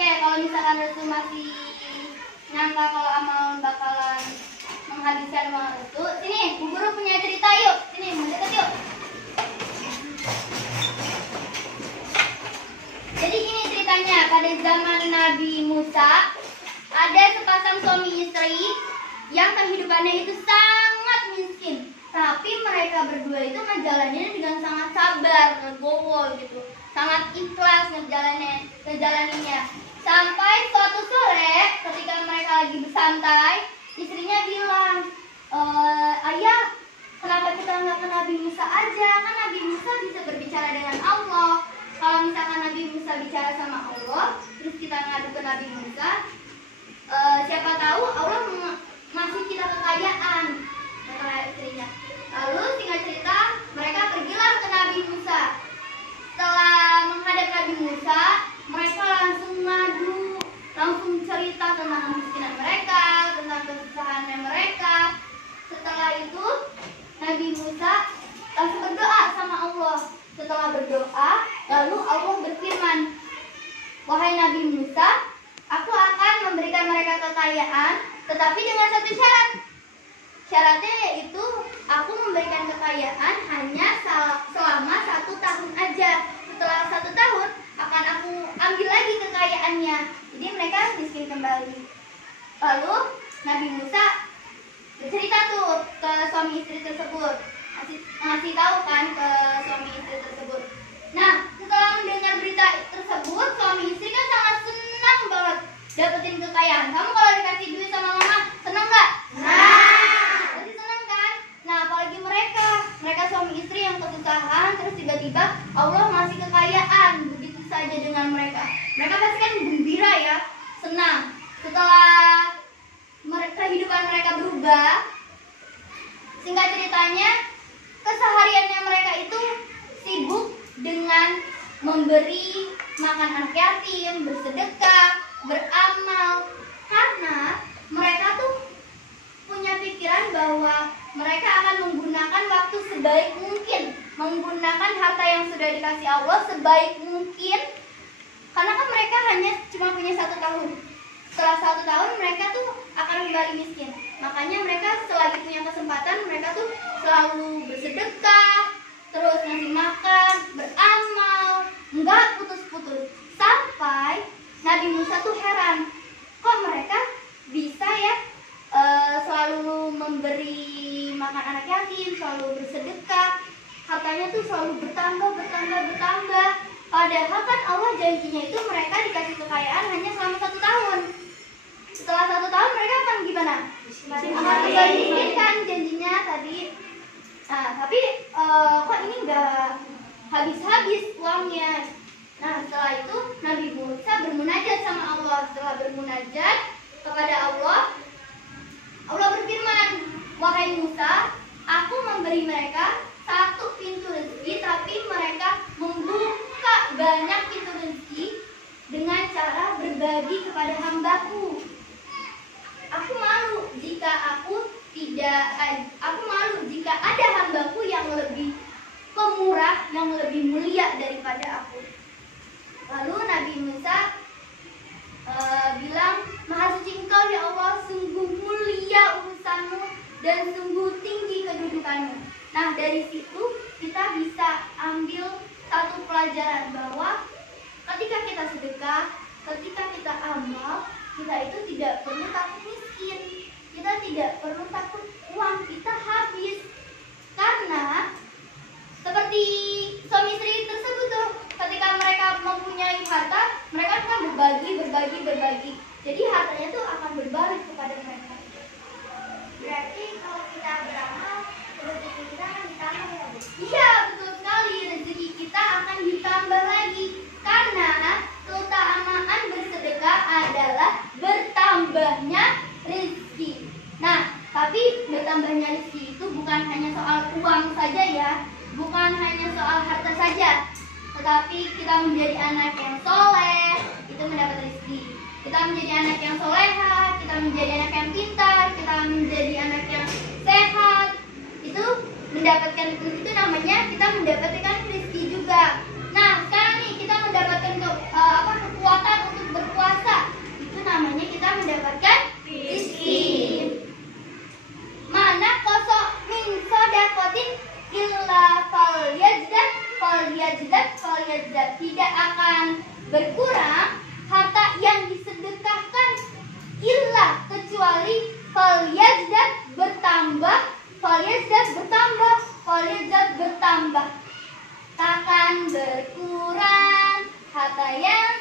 Oke, kalau misalkan Restu masih nyangka kalau Amalan bakalan menghabiskan uang Restu, sini Bu Guru punya cerita, yuk. Sini, mendekat yuk. Jadi gini ceritanya, pada zaman Nabi Musa ada sepasang suami istri yang kehidupannya itu sangat miskin. Tapi mereka berdua itu ngejalaninnya dengan sangat sabar, legowo gitu, sangat ikhlas ngejalaninnya. Sampai suatu sore ketika mereka lagi bersantai, istrinya bilang, ayah, kenapa kita nggak ke Nabi Musa aja? Kan Nabi Musa bisa berbicara dengan Allah. Kalau misalkan Nabi Musa bicara sama Allah, terus kita ngadu ke Nabi Musa, siapa tahu Allah ngasih kita kekayaan, kata istrinya. Lalu singkat cerita, mereka pergilah ke Nabi Musa. Setelah menghadap Nabi Musa, mereka langsung ngadu, langsung cerita tentang kemiskinan mereka, tentang kesusahannya mereka. Setelah itu, Nabi Musa langsung berdoa sama Allah. Setelah berdoa, lalu Allah berfirman, wahai Nabi Musa, aku akan memberikan mereka kekayaan, tetapi dengan satu syarat. Syaratnya yaitu aku memberikan kekayaan hanya selama 1 tahun aja. Setelah 1 tahun akan aku ambil lagi kekayaannya. Jadi mereka miskin kembali. Lalu Nabi Musa bercerita tuh ke suami istri tersebut, ngasih tahu kan ke suami istri tersebut. Nah, setelah mendengar berita tersebut, suami istri kan sangat senang banget dapetin kekayaan. Kamu kalau dikasih duit sama mama, senang nggak? Pasti senang kan? Nah, apalagi mereka suami istri yang kesusahan, terus tiba-tiba Allah ngasih kekayaan begitu saja dengan mereka. Mereka pasti kan gembira ya, senang. Setelah kehidupan mereka berubah, singkat ceritanya, kesehariannya mereka itu sibuk dengan memberi makan anak yatim, bersedekah, beramal. Karena mereka tuh punya pikiran bahwa mereka akan menggunakan waktu sebaik mungkin, menggunakan harta yang sudah dikasih Allah sebaik mungkin. Karena kan mereka hanya cuma punya 1 tahun. Setelah 1 tahun mereka tuh akan kembali miskin. Makanya mereka selagi punya kesempatan, mereka tuh selalu bersedekah, terus ngasih makan, beramal, nggak putus-putus. Sampai Nabi Musa tuh heran, kok mereka bisa ya selalu memberi makan anak yatim, selalu bersedekah, hartanya tuh selalu bertambah. Padahal kan Allah janjinya itu mereka dikasih kekayaan hanya selama 1 tahun. Setelah 1 tahun mereka akan gimana? Akan kembali miskin kan janjinya tadi. Nah, tapi kok ini nggak habis-habis uangnya. Nah, setelah itu Nabi Musa bermunajat sama Allah. Setelah bermunajat kepada Allah, Allah berfirman, wahai Musa, aku memberi mereka 1 pintu rezeki, tapi mereka membuka banyak pintu rezeki dengan cara berbagi kepada hambaku. Aku malu jika ada hambaku yang lebih pemurah, yang lebih mulia daripada aku. Lalu Nabi Musa bilang, Maha suci Engkau ya Allah, sungguh mulia urusanmu dan sungguh tinggi kedudukanmu. Nah, dari situ kita bisa ambil satu pelajaran bahwa ketika kita sedekah, ketika kita amal, kita itu tidak perlu takut miskin, kita tidak perlu takut uang kita habis. Karena seperti suami istri tersebut tuh, ketika mereka mempunyai harta, mereka akan berbagi. Jadi hartanya tuh akan berbalik kepada mereka. Berarti kalau kita beramal, rezeki kita akan ditambah ya, Bu? Iya, betul sekali. Rezeki kita akan ditambah lagi. Karena keutamaan bersedekah adalah bertambahnya rezeki. Nah, tapi bertambahnya rezeki itu bukan hanya soal uang saja ya, bukan hanya soal harta saja, tetapi kita menjadi anak yang soleh, itu mendapat rezeki. Kita menjadi anak yang soleha, kita menjadi anak yang pintar, kita menjadi anak yang sehat, itu namanya kita mendapatkan rezeki juga. Nah, sekarang nih kita mendapatkan kekuatan untuk berpuasa. berkurang harta yang disedekahkan, illa kecuali falyazdad bertambah, takkan berkurang harta yang